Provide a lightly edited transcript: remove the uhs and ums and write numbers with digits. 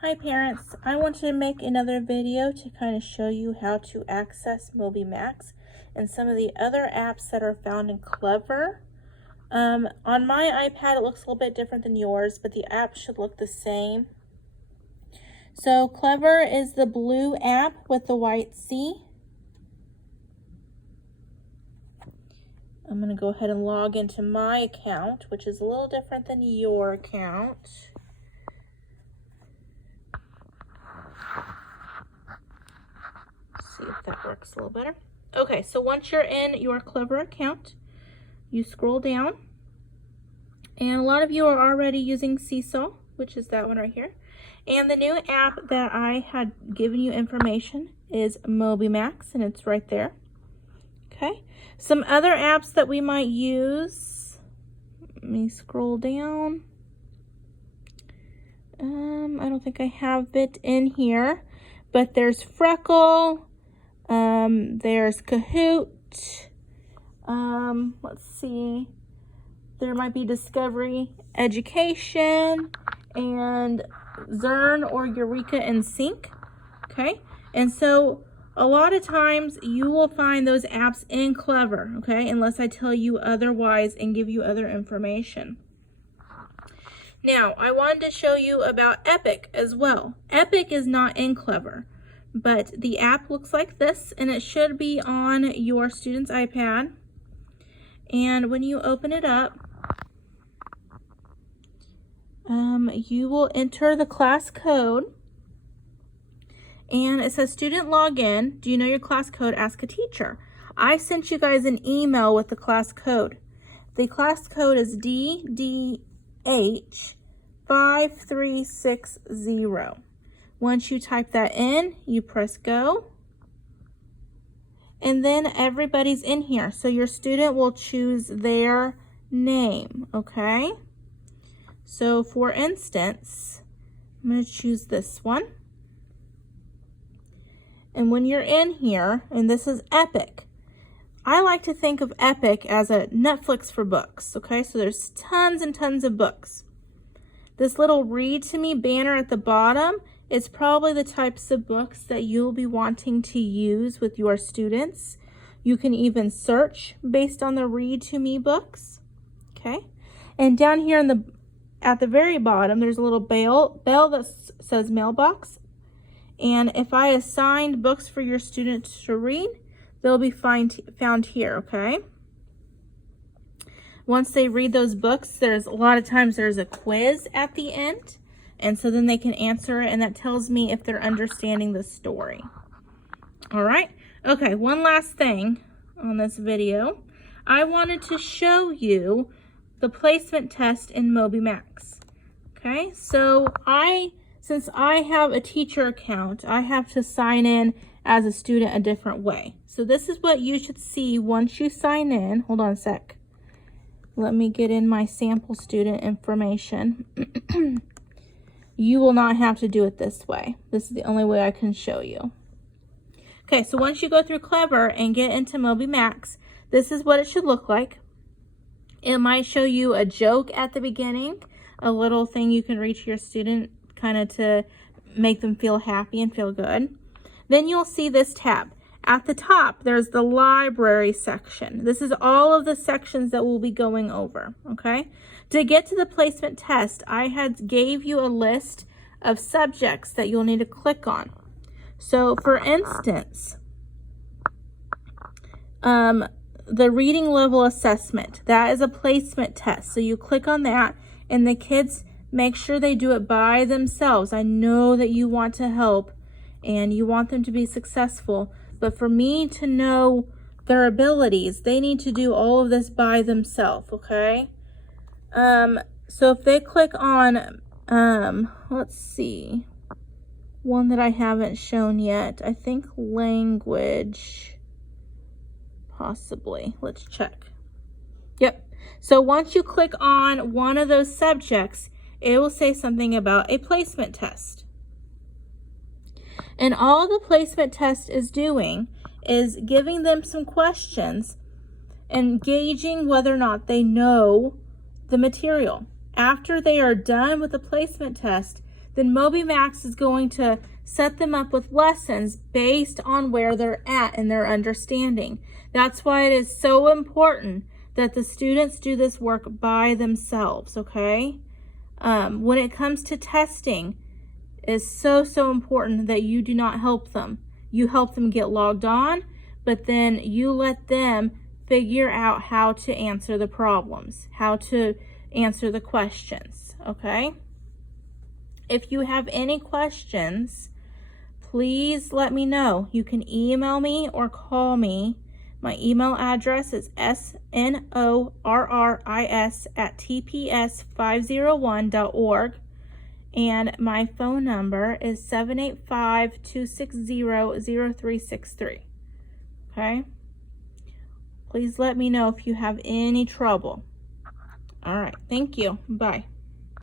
Hi parents, I wanted to make another video to kind of show you how to access MobyMax and some of the other apps that are found in Clever. On my iPad it looks a little bit different than yours, but the app should look the same. So Clever is the blue app with the white C. I'm going to go ahead and log into my account, which is a little different than your account. See if that works a little better. Okay, so once you're in your Clever account, you scroll down, and a lot of you are already using Seesaw, which is that one right here. And the new app that I had given you information is MobyMax, and it's right there. Okay, some other apps that we might use. Let me scroll down. I don't think I have it in here, but there's Freckle. There's Kahoot. Let's see. There might be Discovery Education and Zern or Eureka and Sync. Okay, and so a lot of times you will find those apps in Clever, okay, unless I tell you otherwise and give you other information. Now, I wanted to show you about Epic as well. Epic is not in Clever, but the app looks like this, and it should be on your student's iPad. And when you open it up, you will enter the class code. And it says student login. Do you know your class code? Ask a teacher. I sent you guys an email with the class code. The class code is DDH5360. Once you type that in, you press go. And then everybody's in here. So your student will choose their name, okay? So for instance, I'm going to choose this one. And when you're in here, and this is Epic, I like to think of Epic as a Netflix for books, okay? So there's tons and tons of books. This little read to me banner at the bottom is probably the types of books that you'll be wanting to use with your students. You can even search based on the read to me books, okay? And down here at the very bottom, there's a little bell that says mailbox. And if I assigned books for your students to read, they'll be found here, okay? Once they read those books, there's a lot of times there's a quiz at the end. And so then they can answer it, and that tells me if they're understanding the story. All right? Okay, one last thing on this video. I wanted to show you the placement test in MobyMax. Okay, so since I have a teacher account, I have to sign in as a student a different way. So this is what you should see once you sign in. Hold on a sec. Let me get in my sample student information. You will not have to do it this way. This is the only way I can show you. Okay, so once you go through Clever and get into MobyMax, this is what it should look like. It might show you a joke at the beginning, a little thing you can read to your student kind of to make them feel happy and feel good. Then you'll see this tab. At the top, there's the library section. This is all of the sections that we'll be going over, okay? To get to the placement test, I gave you a list of subjects that you'll need to click on. So for instance, the reading level assessment, that is a placement test. So you click on that, and the kids make sure they do it by themselves. I know that you want to help and you want them to be successful, but for me to know their abilities, they need to do all of this by themselves, okay? So if they click on, let's see, one that I haven't shown yet, I think language, possibly. Let's check. Yep. So once you click on one of those subjects, it will say something about a placement test. And all the placement test is doing is giving them some questions and gauging whether or not they know the material. After they are done with the placement test, then MobyMax is going to set them up with lessons based on where they're at in their understanding. That's why it is so important that the students do this work by themselves, okay? When it comes to testing, it's so important that you do not help them. You help them get logged on, but then you let them figure out how to answer the problems, how to answer the questions, okay? If you have any questions, please let me know. You can email me or call me. My email address is snorris@tps501.org, and my phone number is 785-260-0363. Okay? Please let me know if you have any trouble. All right. Thank you. Bye.